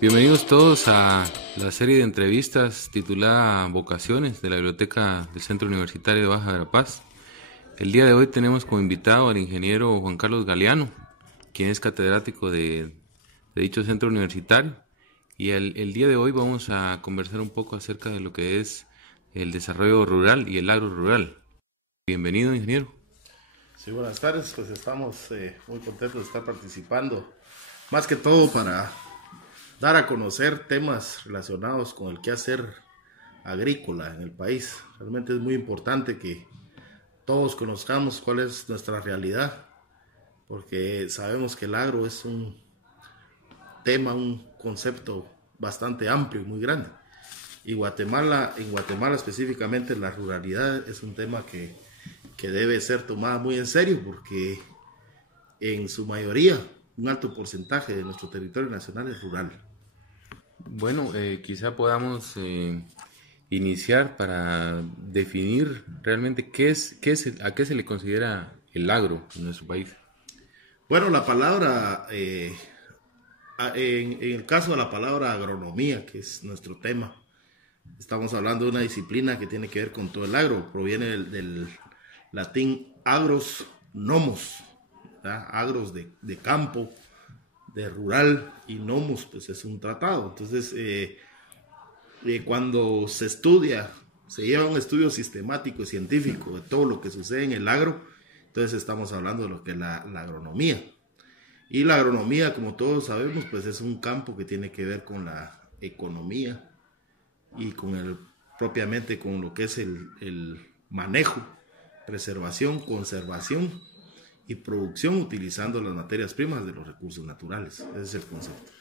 Bienvenidos todos a la serie de entrevistas titulada Vocaciones de la Biblioteca del Centro Universitario de Baja Verapaz. El día de hoy tenemos como invitado al ingeniero Juan Carlos Galeano, quien es catedrático de dicho centro universitario. Y el día de hoy vamos a conversar un poco acerca de lo que es el desarrollo rural y el agro rural. Bienvenido, ingeniero. Sí, buenas tardes, pues estamos muy contentos de estar participando, más que todo para dar a conocer temas relacionados con el quehacer agrícola en el país. Realmente es muy importante que todos conozcamos cuál es nuestra realidad, porque sabemos que el agro es un tema, un concepto bastante amplio y muy grande. Y en Guatemala específicamente la ruralidad es un tema que debe ser tomada muy en serio, porque en su mayoría un alto porcentaje de nuestro territorio nacional es rural. Bueno, quizá podamos iniciar para definir realmente a qué se le considera el agro en nuestro país. Bueno, la palabra, en el caso de la palabra agronomía, que es nuestro tema, estamos hablando de una disciplina que tiene que ver con todo el agro. Proviene del latín agros, nomos, ¿verdad? Agros de campo, de rural, y nomos pues es un tratado. Entonces cuando se estudia, se lleva un estudio sistemático y científico de todo lo que sucede en el agro, entonces estamos hablando de lo que es la agronomía. Y la agronomía, como todos sabemos, pues es un campo que tiene que ver con la economía y propiamente con lo que es el manejo, preservación, conservación y producción utilizando las materias primas de los recursos naturales. Ese es el concepto.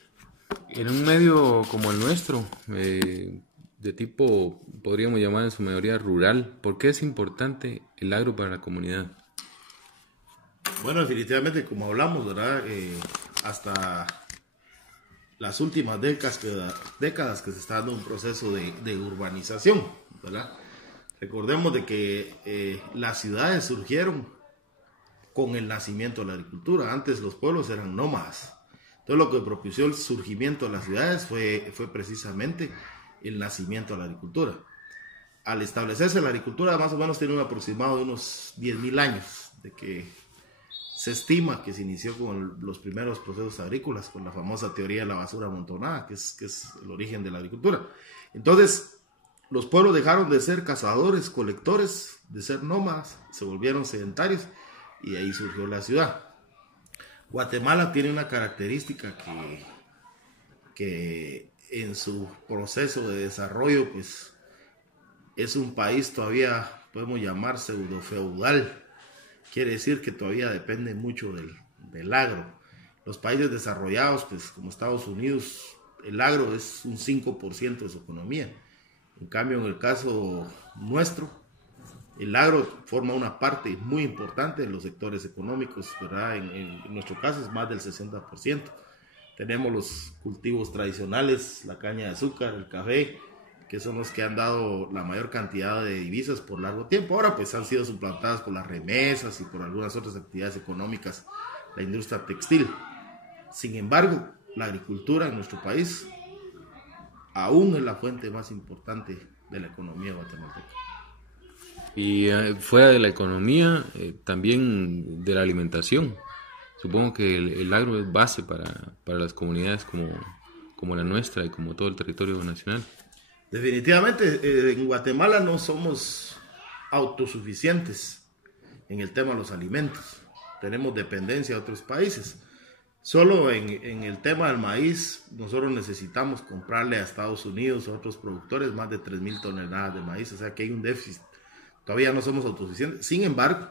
En un medio como el nuestro, de tipo, podríamos llamar en su mayoría rural, ¿por qué es importante el agro para la comunidad? Bueno, definitivamente, como hablamos, ¿verdad? Hasta las últimas décadas que se está dando un proceso de urbanización, ¿verdad? Recordemos de que las ciudades surgieron con el nacimiento de la agricultura. Antes los pueblos eran nómadas. Entonces lo que propició el surgimiento de las ciudades fue precisamente el nacimiento de la agricultura. Al establecerse la agricultura, más o menos tiene un aproximado de unos 10.000 años, de que se estima que se inició con los primeros procesos agrícolas, con la famosa teoría de la basura amontonada, que es el origen de la agricultura. Entonces, los pueblos dejaron de ser cazadores, colectores, de ser nómadas, se volvieron sedentarios, y de ahí surgió la ciudad. Guatemala tiene una característica que en su proceso de desarrollo, pues, es un país todavía, podemos llamar pseudo-feudal. Quiere decir que todavía depende mucho del agro. Los países desarrollados, pues como Estados Unidos, el agro es un 5% de su economía. En cambio, en el caso nuestro, el agro forma una parte muy importante de los sectores económicos, ¿verdad? En nuestro caso es más del 60%. Tenemos los cultivos tradicionales, la caña de azúcar, el café, que son los que han dado la mayor cantidad de divisas por largo tiempo. Ahora pues han sido suplantadas por las remesas y por algunas otras actividades económicas, la industria textil. Sin embargo, la agricultura en nuestro país aún es la fuente más importante de la economía guatemalteca. Y fuera de la economía, también de la alimentación. Supongo que el agro es base para las comunidades como la nuestra y como todo el territorio nacional. Definitivamente, en Guatemala no somos autosuficientes en el tema de los alimentos. Tenemos dependencia de otros países. Solo en el tema del maíz, nosotros necesitamos comprarle a Estados Unidos o a otros productores más de 3.000 toneladas de maíz. O sea que hay un déficit. Todavía no somos autosuficientes. Sin embargo,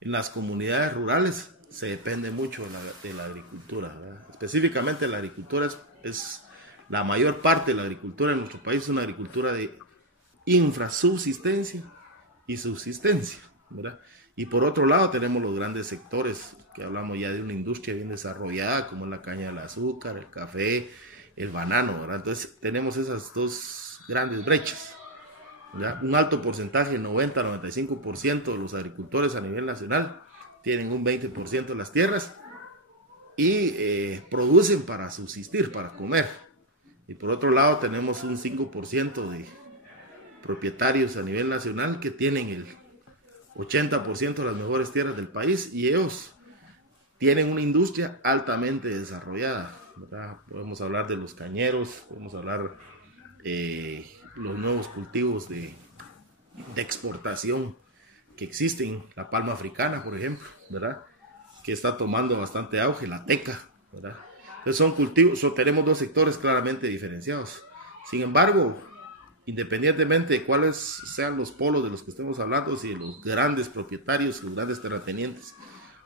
en las comunidades rurales se depende mucho de la agricultura, ¿verdad? Específicamente la agricultura es la mayor parte de la agricultura en nuestro país es una agricultura de infrasubsistencia y subsistencia, ¿verdad? Y por otro lado tenemos los grandes sectores, que hablamos ya de una industria bien desarrollada, como es la caña del azúcar, el café, el banano, ¿verdad? Entonces tenemos esas dos grandes brechas, ¿verdad? Un alto porcentaje, 90-95% de los agricultores a nivel nacional tienen un 20% de las tierras y producen para subsistir, para comer. Y por otro lado tenemos un 5% de propietarios a nivel nacional que tienen el 80% de las mejores tierras del país y ellos tienen una industria altamente desarrollada, ¿verdad? Podemos hablar de los cañeros, podemos hablar los nuevos cultivos de exportación que existen, la palma africana, por ejemplo, ¿verdad? Que está tomando bastante auge, la teca, ¿verdad? Entonces son cultivos, tenemos dos sectores claramente diferenciados. Sin embargo, independientemente de cuáles sean los polos de los que estemos hablando, si los grandes propietarios, los grandes terratenientes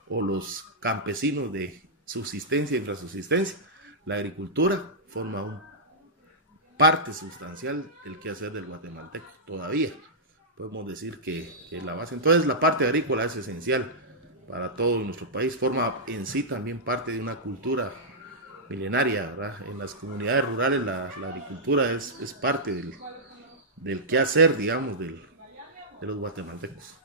o los campesinos de subsistencia e infrasubsistencia, la agricultura forma una parte sustancial del quehacer del guatemalteco. Todavía podemos decir que es la base. Entonces la parte agrícola es esencial para todo nuestro país, forma en sí también parte de una cultura milenaria, ¿verdad? En las comunidades rurales la agricultura es parte del quehacer, digamos, de los guatemaltecos.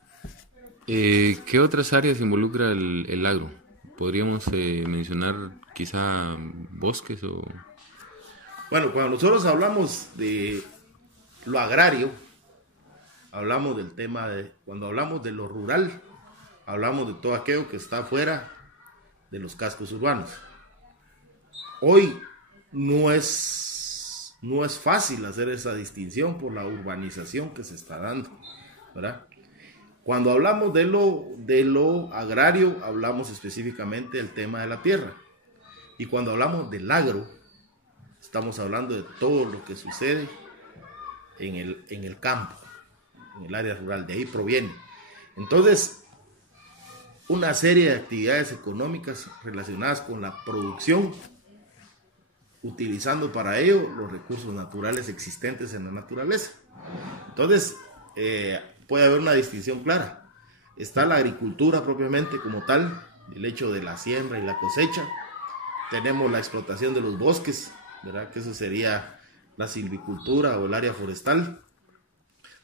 ¿Qué otras áreas involucra el agro? ¿Podríamos mencionar quizá bosques o...? Bueno, cuando nosotros hablamos de lo agrario, hablamos del tema cuando hablamos de lo rural, hablamos de todo aquello que está fuera de los cascos urbanos. Hoy no es fácil hacer esa distinción por la urbanización que se está dando, ¿verdad? Cuando hablamos de lo agrario, hablamos específicamente del tema de la tierra. Y cuando hablamos del agro, estamos hablando de todo lo que sucede en el campo, en el área rural, de ahí proviene. Entonces, una serie de actividades económicas relacionadas con la producción, utilizando para ello los recursos naturales existentes en la naturaleza. Entonces, puede haber una distinción clara. Está la agricultura propiamente como tal, el hecho de la siembra y la cosecha. Tenemos la explotación de los bosques, ¿verdad? Que eso sería la silvicultura o el área forestal.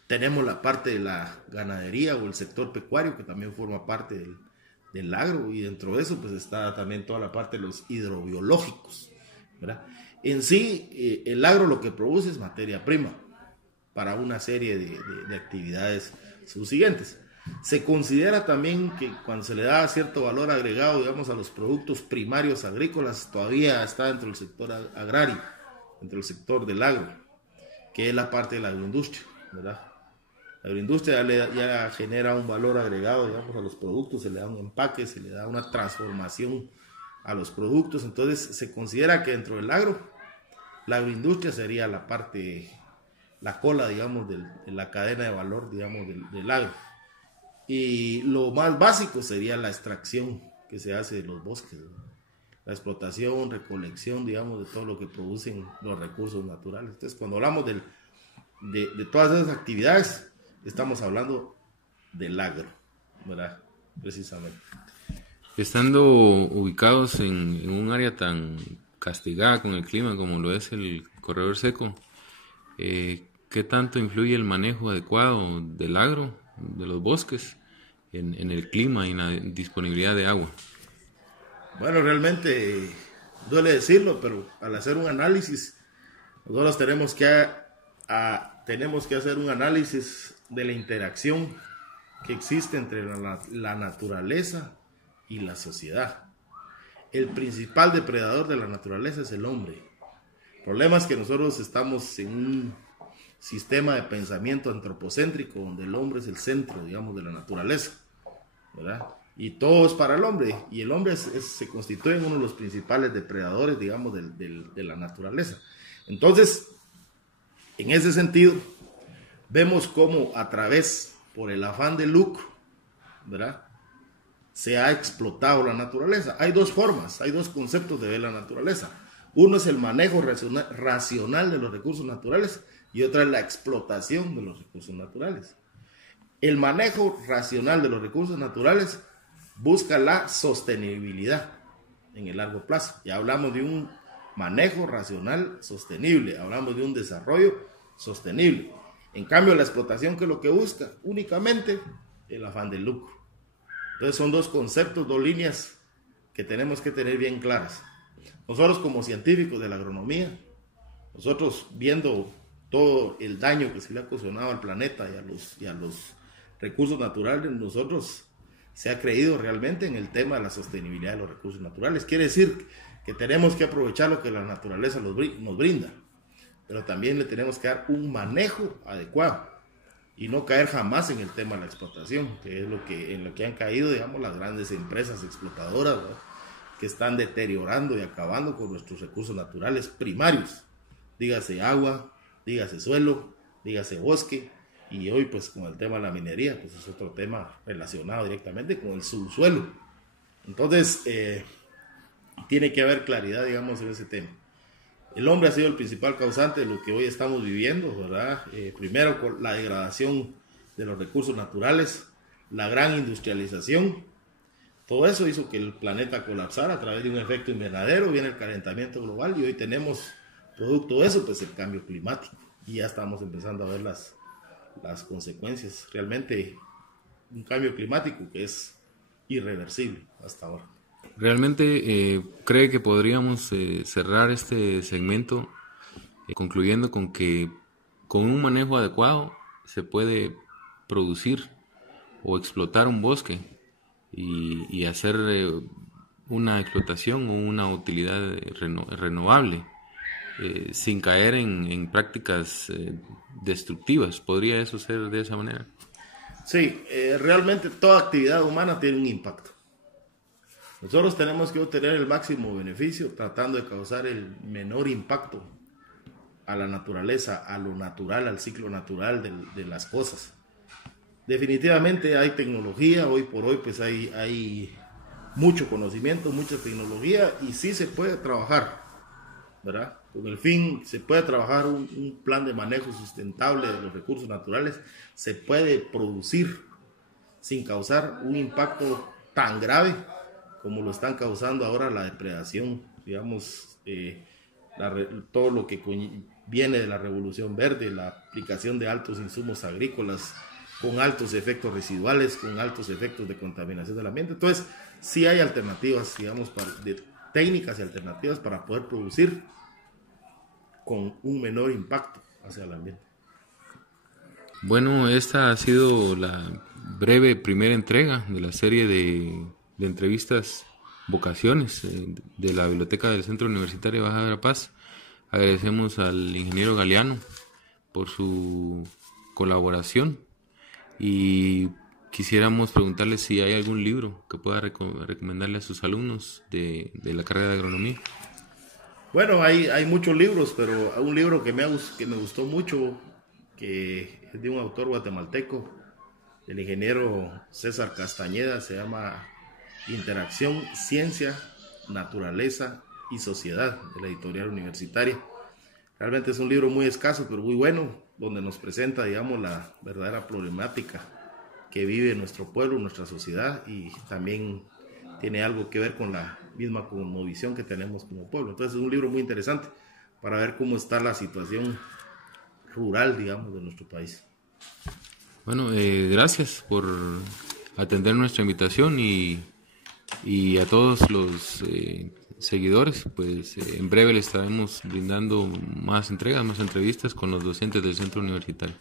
Tenemos la parte de la ganadería o el sector pecuario, que también forma parte del agro, y dentro de eso pues está también toda la parte de los hidrobiológicos, ¿verdad? En sí, el agro lo que produce es materia prima para una serie de actividades subsiguientes. Se considera también que cuando se le da cierto valor agregado, digamos, a los productos primarios agrícolas, todavía está dentro del sector agrario, dentro del sector del agro, que es la parte de la agroindustria, ¿verdad? La agroindustria ya genera un valor agregado, digamos, a los productos, se le da un empaque, se le da una transformación a los productos. Entonces se considera que dentro del agro, la agroindustria sería la parte, la cola, digamos, de la cadena de valor, digamos, del agro. Y lo más básico sería la extracción que se hace de los bosques, ¿no? La explotación, recolección, digamos, de todo lo que producen los recursos naturales. Entonces, cuando hablamos de todas esas actividades, estamos hablando del agro, ¿verdad? Precisamente. Estando ubicados en un área tan castigada con el clima como lo es el corredor seco, ¿qué tanto influye el manejo adecuado del agro, de los bosques, en el clima y en la disponibilidad de agua? Bueno, realmente duele decirlo, pero al hacer un análisis, nosotros tenemos que hacer un análisis de la interacción que existe entre la naturaleza y la sociedad. El principal depredador de la naturaleza es el hombre. El problema es que nosotros estamos en un sistema de pensamiento antropocéntrico donde el hombre es el centro, digamos, de la naturaleza, ¿verdad? Y todo es para el hombre, y el hombre se constituye en uno de los principales depredadores, digamos, de la naturaleza. Entonces, en ese sentido, vemos cómo por el afán de lucro, ¿verdad?, se ha explotado la naturaleza. Hay dos formas, hay dos conceptos de ver la naturaleza. Uno es el manejo racional de los recursos naturales y otra es la explotación de los recursos naturales. El manejo racional de los recursos naturales busca la sostenibilidad en el largo plazo. Ya hablamos de un manejo racional sostenible, hablamos de un desarrollo sostenible. En cambio, la explotación, ¿qué es lo que busca? Únicamente el afán del lucro. Entonces son dos conceptos, dos líneas que tenemos que tener bien claras. Nosotros como científicos de la agronomía Nosotros viendo todo el daño que se le ha ocasionado al planeta y a los recursos naturales, nosotros se ha creído realmente en el tema de la sostenibilidad de los recursos naturales. Quiere decir que tenemos que aprovechar lo que la naturaleza nos brinda, pero también le tenemos que dar un manejo adecuado y no caer jamás en el tema de la explotación, que es en lo que han caído, digamos, las grandes empresas explotadoras, ¿verdad?, que están deteriorando y acabando con nuestros recursos naturales primarios, dígase agua, dígase suelo, dígase bosque, y hoy pues con el tema de la minería, pues es otro tema relacionado directamente con el subsuelo. Entonces, tiene que haber claridad, digamos, en ese tema. El hombre ha sido el principal causante de lo que hoy estamos viviendo, ¿verdad? Primero con la degradación de los recursos naturales, la gran industrialización. Todo eso hizo que el planeta colapsara a través de un efecto invernadero, viene el calentamiento global y hoy tenemos, producto de eso, pues el cambio climático. Y ya estamos empezando a ver las consecuencias. Realmente un cambio climático que es irreversible hasta ahora. ¿Realmente cree que podríamos cerrar este segmento concluyendo con que con un manejo adecuado se puede producir o explotar un bosque y hacer una explotación o una utilidad renovable sin caer en prácticas destructivas? ¿Podría eso ser de esa manera? Sí, realmente toda actividad humana tiene un impacto. Nosotros tenemos que obtener el máximo beneficio tratando de causar el menor impacto a la naturaleza, a lo natural, al ciclo natural de las cosas. Definitivamente hay tecnología, hoy por hoy pues hay mucho conocimiento, mucha tecnología y sí se puede trabajar, ¿verdad? Con el fin, se puede trabajar un plan de manejo sustentable de los recursos naturales, se puede producir sin causar un impacto tan grave como lo están causando ahora la depredación, digamos, todo lo que viene de la revolución verde, la aplicación de altos insumos agrícolas con altos efectos residuales, con altos efectos de contaminación del ambiente. Entonces, sí hay alternativas, digamos, de técnicas y alternativas para poder producir con un menor impacto hacia el ambiente. Bueno, esta ha sido la breve primera entrega de la serie de entrevistas Vocaciones de la Biblioteca del Centro Universitario de Baja Verapaz. Agradecemos al ingeniero Galeano por su colaboración y quisiéramos preguntarle si hay algún libro que pueda recomendarle a sus alumnos de la carrera de agronomía. Bueno, hay muchos libros, pero un libro que me gustó mucho, que es de un autor guatemalteco, el ingeniero César Castañeda, se llama Interacción, Ciencia, Naturaleza y Sociedad, de la editorial universitaria. Realmente es un libro muy escaso, pero muy bueno, donde nos presenta, digamos, la verdadera problemática que vive nuestro pueblo, nuestra sociedad, y también tiene algo que ver con la misma cosmovisión que tenemos como pueblo. Entonces es un libro muy interesante para ver cómo está la situación rural, digamos, de nuestro país. Bueno, gracias por atender nuestra invitación y a todos los seguidores, pues en breve les estaremos brindando más entregas, más entrevistas con los docentes del centro universitario.